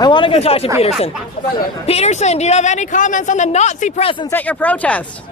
I want to go talk to Peterson. Peterson, do you have any comments on the Nazi presence at your protest?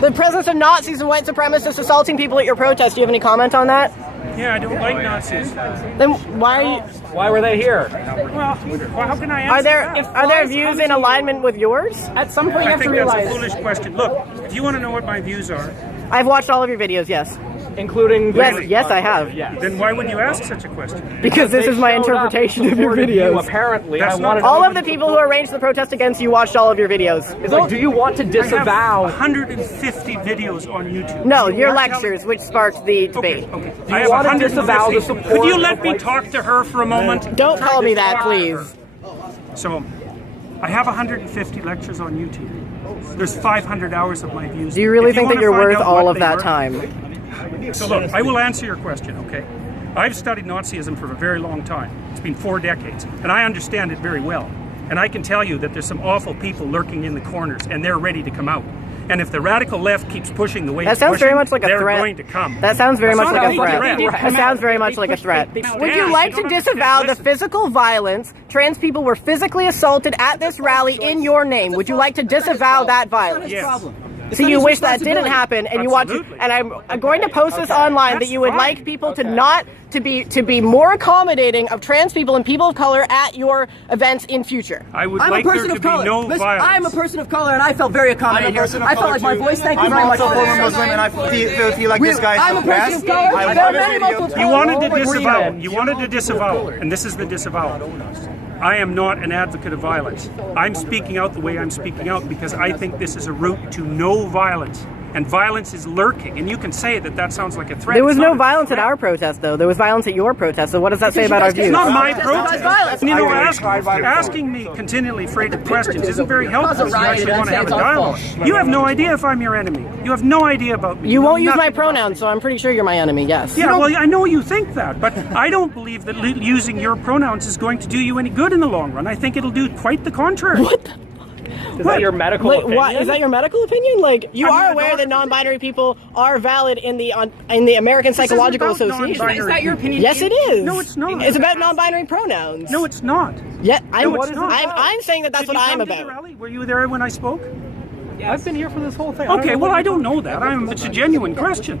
The presence of Nazis and white supremacists assaulting people at your protest. Do you have any comment on that? Yeah, I don't like Nazis. Then why are you? Why were they here? Well, how can I answer Are there views in alignment with yours? At some point, you have to realize. That's a foolish question. Look, if you want to know what my views are, I've watched all of your videos. Yes. Including yes, I have. Yes. Then why would you ask such a question? Because this is my interpretation of your videos. Apparently, all of the people who arranged the protest against you watched all of your videos. It's like, do you want to disavow? I have 150 videos on YouTube. No, your lectures, which sparked the debate. Okay. Do you want to disavow the support? Could you let me talk to her for a moment? Don't call me that, please. So, I have 150 lectures on YouTube. There's 500 hours of my views. Do you really think that you're worth all of that time? So look, I will answer your question, okay? I've studied Nazism for a very long time. It's been 4 decades, and I understand it very well. And I can tell you that there's some awful people lurking in the corners, and they're ready to come out. And if the radical left keeps pushing the way it's pushing, very much like a they're threat. going to come. That sounds very much like a threat. threat. That sounds very much like a threat. Would you like to disavow the physical violence? Trans people were physically assaulted at this rally in your name. Would you like to disavow that violence? Yes. So you wish that didn't happen, and you want to, and I'm going to post this online that you would like people to not to be more accommodating of trans people and people of color at your events in future. I would like there to be no violence. I'm a person of color, and I felt very accommodating here. I felt like my voice. Thank you very much. I'm also a Muslim, and I feel like this guy I'm a person of color. I There are many Muslims. You wanted to disavow. You wanted to disavow, and this is the disavowal. I am not an advocate of violence. I'm speaking out the way I'm speaking out because I think this is a route to no violence. And violence is lurking. And you can say that sounds like a threat. There was no violence at our protest, though. There was violence at your protest. So what does that say about our views? It's not my protest. You know, asking me continually freighted questions isn't very helpful if you actually want to have a dialogue. You have no idea if I'm your enemy. You have no idea about me. You won't use my pronouns, so I'm pretty sure you're my enemy, yes. Yeah, well, I know you think that, but I don't believe that using your pronouns is going to do you any good in the long run. I think it'll do quite the contrary. What the? Is that your medical opinion? What, is that your medical opinion? Like, you are aware that non-binary people are valid in the American Psychological Association. Is that your opinion? Yes, it is. No, it's not. It's about non-binary pronouns. No, it's not. Yeah, not. I'm saying that that's what I'm about. The rally? Were you there when I spoke? Yeah, I've been here for this whole thing. Okay, well, I don't know that. It's a genuine question.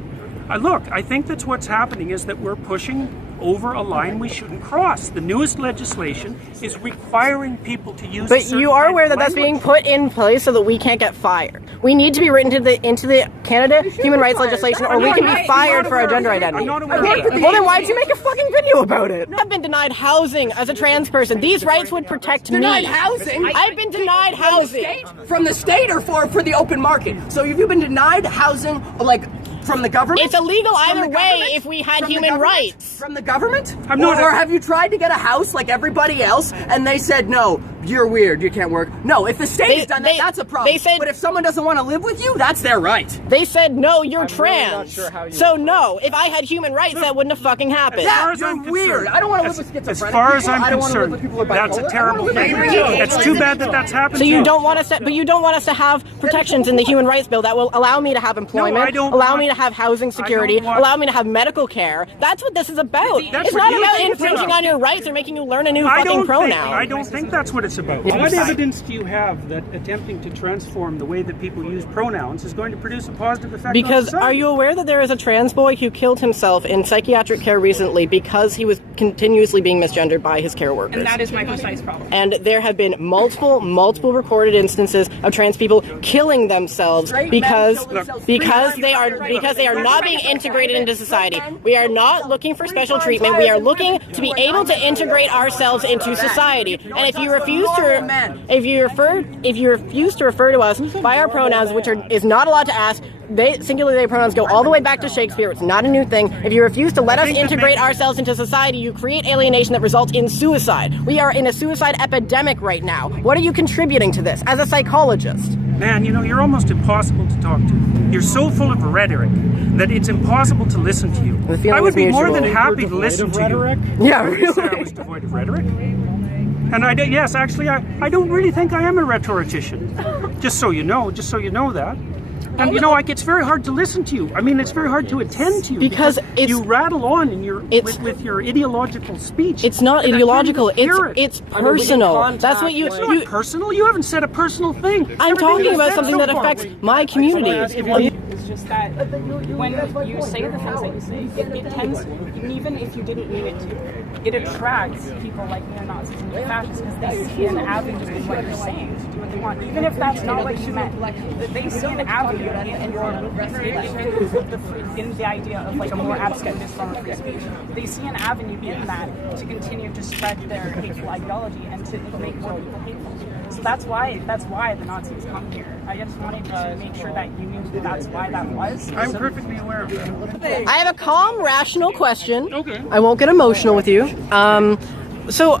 Look, I think that's what's happening is that we're pushing over a line we shouldn't cross. The newest legislation is requiring people to use. But you are aware that that's being put in place so that we can't get fired. We need to be written into the Canada human rights legislation, or we can be fired for our gender identity. Well, then why'd you make a fucking video about it? I've been denied housing as a trans person. These rights would protect me. Denied housing? I've been denied housing. From the state or for the open market? So have you been denied housing, like, from the government? It's illegal either way if we had human rights. From the government? Or have you tried to get a house like everybody else and they said, no, you're weird, you can't work? No, if the state has done that, that's a problem. But if someone doesn't want to live with you, that's their right. They said, no, you're trans. Really so no, if I had human rights, that wouldn't have fucking happened. Yeah, you're weird. I don't want to live with schizophrenic As far as I'm concerned, that's a terrible thing. It's too bad that that's happened. So you don't want us to, but you don't want us to have protections in the human rights bill that will allow me to have employment, allow me to have housing security, allow me to have medical care. That's what this is about. It's not about infringing on your rights or making you learn a new fucking pronoun. I don't think that's what it's about. What evidence do you have that attempting to transform the way that people use pronouns is going to produce a positive effect on society? Are you aware that there is a trans boy who killed himself in psychiatric care recently because he was continuously being misgendered by his care workers? And that is my precise problem. And there have been multiple recorded instances of trans people killing themselves because they are not being integrated into society. We are not looking for special treatment. We are looking to be able to integrate ourselves into society. And if you refuse to refer to us by our pronouns, which is not allowed to ask, singular they pronouns go all the way back to Shakespeare. It's not a new thing. If you refuse to let us integrate ourselves into society, you create alienation that results in suicide. We are in a suicide epidemic right now. What are you contributing to this as a psychologist? Man, you know, you're almost impossible to talk to. You're so full of rhetoric that it's impossible to listen to you. I would be more than happy to listen to you. Yeah, really? I was devoid of rhetoric. And I don't really think I am a rhetorician. Just so you know that. And you know, like, it's very hard to listen to you. I mean, it's very hard to attend to you because you rattle on in your with your ideological speech. It's not ideological. It's personal. That's what you. It's not personal. You haven't said a personal thing. I'm talking about something that affects my community. It's just that when you say the things that you say, it tends, even if you didn't mean it to, it attracts people like neo-Nazis and fascists because they see an avenue in what you're saying to do what they want, even if that's not what you meant. They see an avenue in your in the idea of like a more abstract form of free speech. They see an avenue in that to continue to spread their hateful ideology and to make more people hateful. So that's why the Nazis come here. I just wanted to make sure that you knew that's why that was. I'm perfectly aware of that. I have a calm, rational question. Okay. I won't get emotional with you. So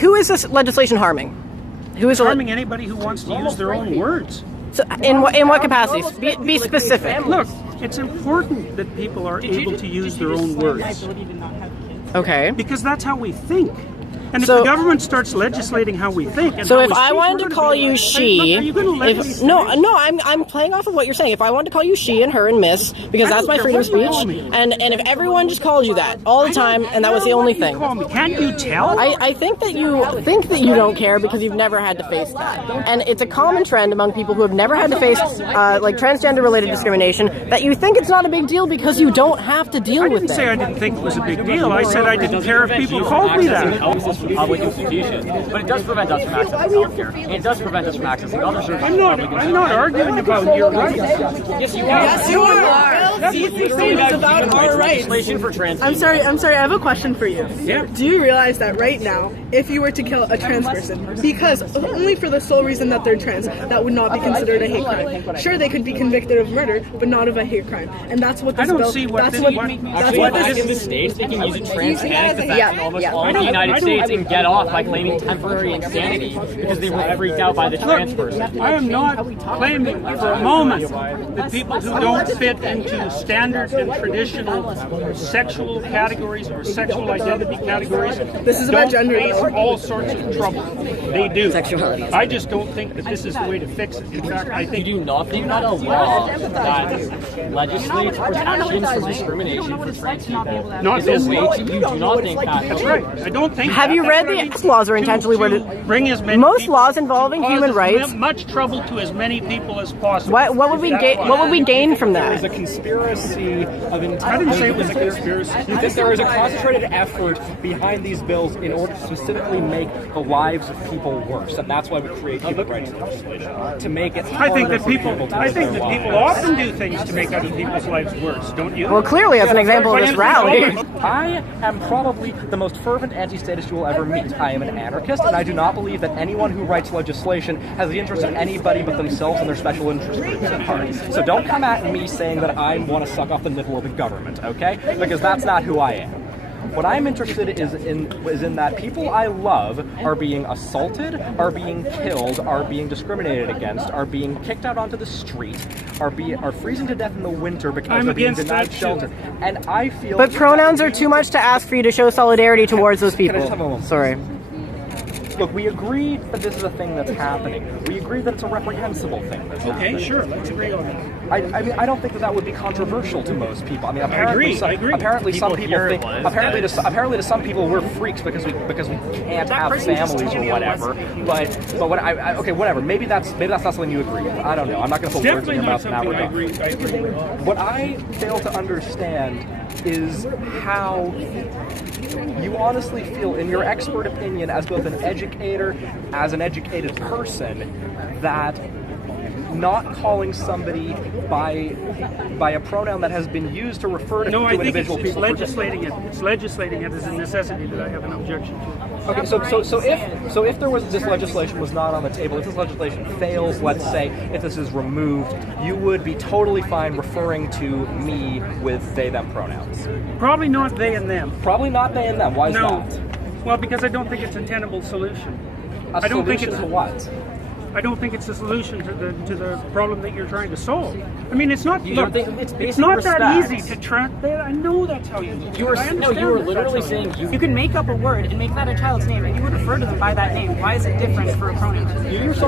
who is this legislation harming? Who is harming anybody who wants to use their own words? So in what capacity? Be specific. Look, it's important that people are able to use their own words. Okay. Because that's how we think. And if the government starts legislating how we think, and so if I wanted to call you she, are you going to let me say? No, I'm playing off of what you're saying. If I wanted to call you she and her and miss, because that's my freedom of speech, and if everyone just called you that all the time, and that was the only thing, can't you tell? I think that you don't care because you've never had to face that, and it's a common trend among people who have never had to face like transgender-related discrimination that you think it's not a big deal because you don't have to deal with it. I didn't say I didn't think it was a big deal. I said I didn't care if people called me that. Public institutions, but it does prevent us from accessing healthcare. And it does prevent us from accessing other services. I'm not arguing about your rights. Yes, you are. Yes, you are. These things about our rights. Legislation for trans people. I'm sorry. I have a question for you. Yeah. Do you realize that right now, if you were to kill a trans person, because only for the sole reason that they're trans, that would not be considered a hate crime. Sure, they could be convicted of murder, but not of a hate crime. And that's what this bill. That's what this in the States, they can use a trans panic effect in almost all of the United States and get off by claiming temporary insanity because they were freaked out by the trans person. I am not claiming for a moment that people who don't fit into standard and traditional sexual categories or sexual identity categories this is about gender face all sorts of trouble. They do. I just don't think that this is the way to fix it. In fact, I think do you not a law that legislates protections from discrimination for trans people? Not this way. You do not think that. That's right. I don't think. Have you read the laws are intentionally worded? Bring as many most people, laws involving human rights. Much trouble to as many people as possible. What would we gain? What would we gain from that? There's a conspiracy of intent. I didn't say it was a conspiracy. That there is a concentrated effort behind these bills in order to specifically make the lives of people worse, and that's why we create human rights legislation to make it. I think that people often do things to make other people's lives worse. Don't you? Well, clearly, as an example of this rally. I am probably the most fervent anti-statist you will ever meet. I am an anarchist, and I do not believe that anyone who writes legislation has the interest of anybody but themselves and their special interest groups at heart. So don't come at me saying that I want to suck off the nipple of the government, okay? Because that's not who I am. What I'm interested is in that people I love are being assaulted, are being killed, are being discriminated against, are being kicked out onto the street, are freezing to death in the winter because they're being denied shelter. And I feel. But pronouns are too much to ask for you to show solidarity towards those people. Can I just have a moment? Sorry. Look, we agree that this is a thing that's happening. We agree that it's a reprehensible thing that's happening. Okay, sure, let's agree on that. I mean, I don't think that would be controversial to most people. I mean, apparently, I agree. Apparently, some people think. Apparently, to some people, we're freaks because we can't have families or whatever. But what okay, whatever. Maybe that's not something you agree with. I don't know. I'm not going to put words in your mouth in that regard. I agree. What I fail to understand is how you honestly feel, in your expert opinion, as both an educator, as an educated person, that not calling somebody by a pronoun that has been used to refer to individual people. It's legislating it as a necessity that I have an objection to. Okay, so if there was this legislation was not on the table, if this legislation fails, let's say, if this is removed, you would be totally fine referring to me with they them pronouns. Probably not they and them. Probably not they and them. Why is that? Well, because I don't think it's a tenable solution. I don't think it's a what? I don't think it's a solution to the problem that you're trying to solve. I mean, it's not. Look, it's not that easy to track that. I know that's how you. You were literally saying you can make up a word and make that a child's name, and you would refer to them by that name. Why is it different for a pronoun?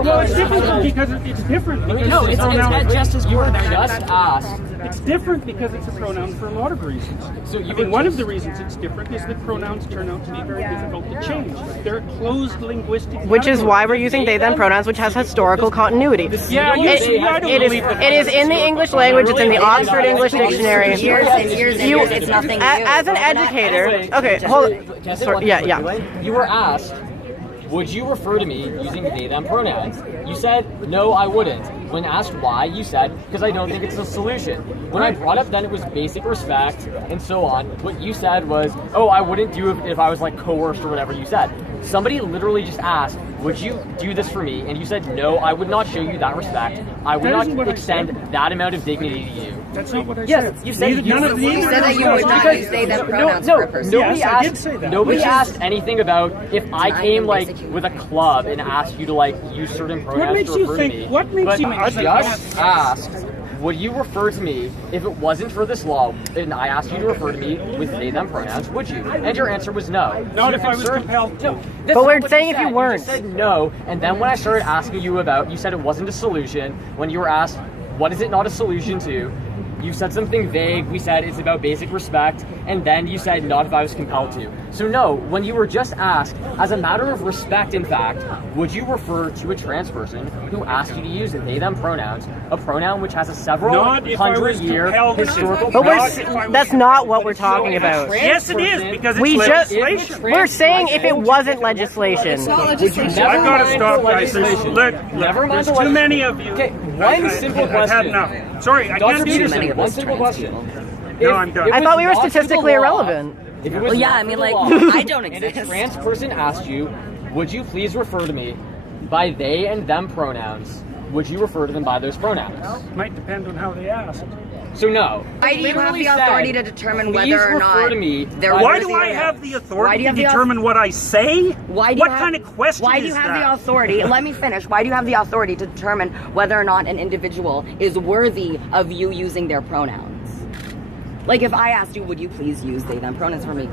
Well, it's different because it's different. No, it's just as core. Just asked. It's different because it's a pronoun for a lot of reasons. So I mean, one of the reasons it's different is that pronouns turn out to be very difficult to change. They're a closed linguistic. Which is why we're using they them pronouns, which has historical continuity. Yeah, it is in the English language. It's in the Oxford English Dictionary. Years and years and years. It's nothing new. As an educator, okay, hold on. Sorry, yeah. You were asked, would you refer to me using they them pronouns? You said, no, I wouldn't. When asked why, you said, because I don't think it's a solution. When I brought up then it was basic respect and so on, what you said was, oh, I wouldn't do it if I was like coerced or whatever you said. Somebody literally just asked, would you do this for me? And you said, no, I would not show you that respect. I would not extend that amount of dignity to you. That's not what I said. Yes, you said you said that you would not use they them pronouns for a person. Nobody asked anything about if I came like with a club and asked you to like use certain pronouns to refer to me. What makes you I just asked, would you refer to me if it wasn't for this law and I asked you to refer to me with they them pronouns, would you? And your answer was no. Not if I was compelled to. But we're saying if you weren't. You said no, and then when I started asking you about, you said it wasn't a solution. When you were asked, what is it not a solution to? You said something vague. We said it's about basic respect, and then you said not if I was compelled to. So no, when you were just asked, as a matter of respect, in fact, would you refer to a trans person who asked you to use they them pronouns, a pronoun which has a several hundred-year historical? But that's not what we're talking about. Yes, it is because it's legislation. We're saying if it wasn't legislation. It's not legislation. I've got to stop, guys. Look, there's too many of you. Okay, one simple question. I've had enough. Sorry, I can't do this. One simple question. No, I'm done. I thought we were statistically irrelevant. If it was Well, yeah, I mean, like, I don't exist. And a trans person asked you, would you please refer to me by they and them pronouns? Would you refer to them by those pronouns? Might depend on how they asked. So no. Why do you have the authority to determine whether or not they're Why do I have the authority to determine what I say? What kind of question is that? Why do you have the authority? Let me finish. Why do you have the authority to determine whether or not an individual is worthy of you using their pronouns? Like if I asked you, would you please use they them pronouns for me?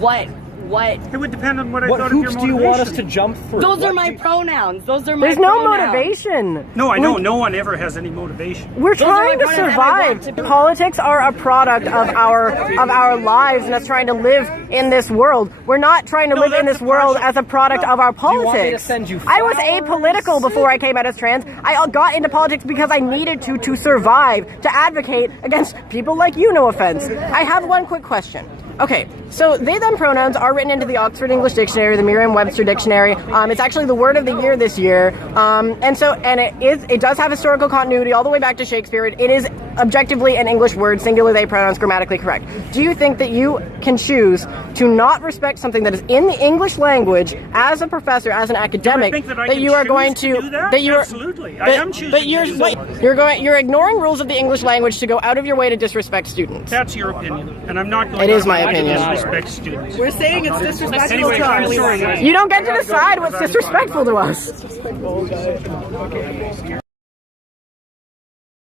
What? It would depend on what I What thought of your hoops do motivation. you want us to jump through? Those are my pronouns. Those are my There's no pronouns. motivation. No, I know. No one ever has any motivation. We're Those are trying my to pronouns survive. Politics are a product of our lives and us trying to live in this world. We're not trying to live in this world as a product of our politics. you want me to send you I was flowers? apolitical before I came out as trans. I got into politics because I needed to survive, to advocate against people like you, no offense. I have one quick question. Okay, so they them pronouns are written into the Oxford English Dictionary, the Merriam-Webster Dictionary. It's actually the word of the year this year, and it does have historical continuity all the way back to Shakespeare. It is objectively an English word, singular they pronouns, grammatically correct. Do you think that you can choose to not respect something that is in the English language as a professor, as an academic, that you are going to do that? Absolutely, I am choosing to do that. You're ignoring rules of the English language to go out of your way to disrespect students? That's your opinion, and I'm not going It is my to opinion. disrespect students. We're saying it's disrespectful Anyway, to our I'm sorry. You don't get to decide what's disrespectful to us.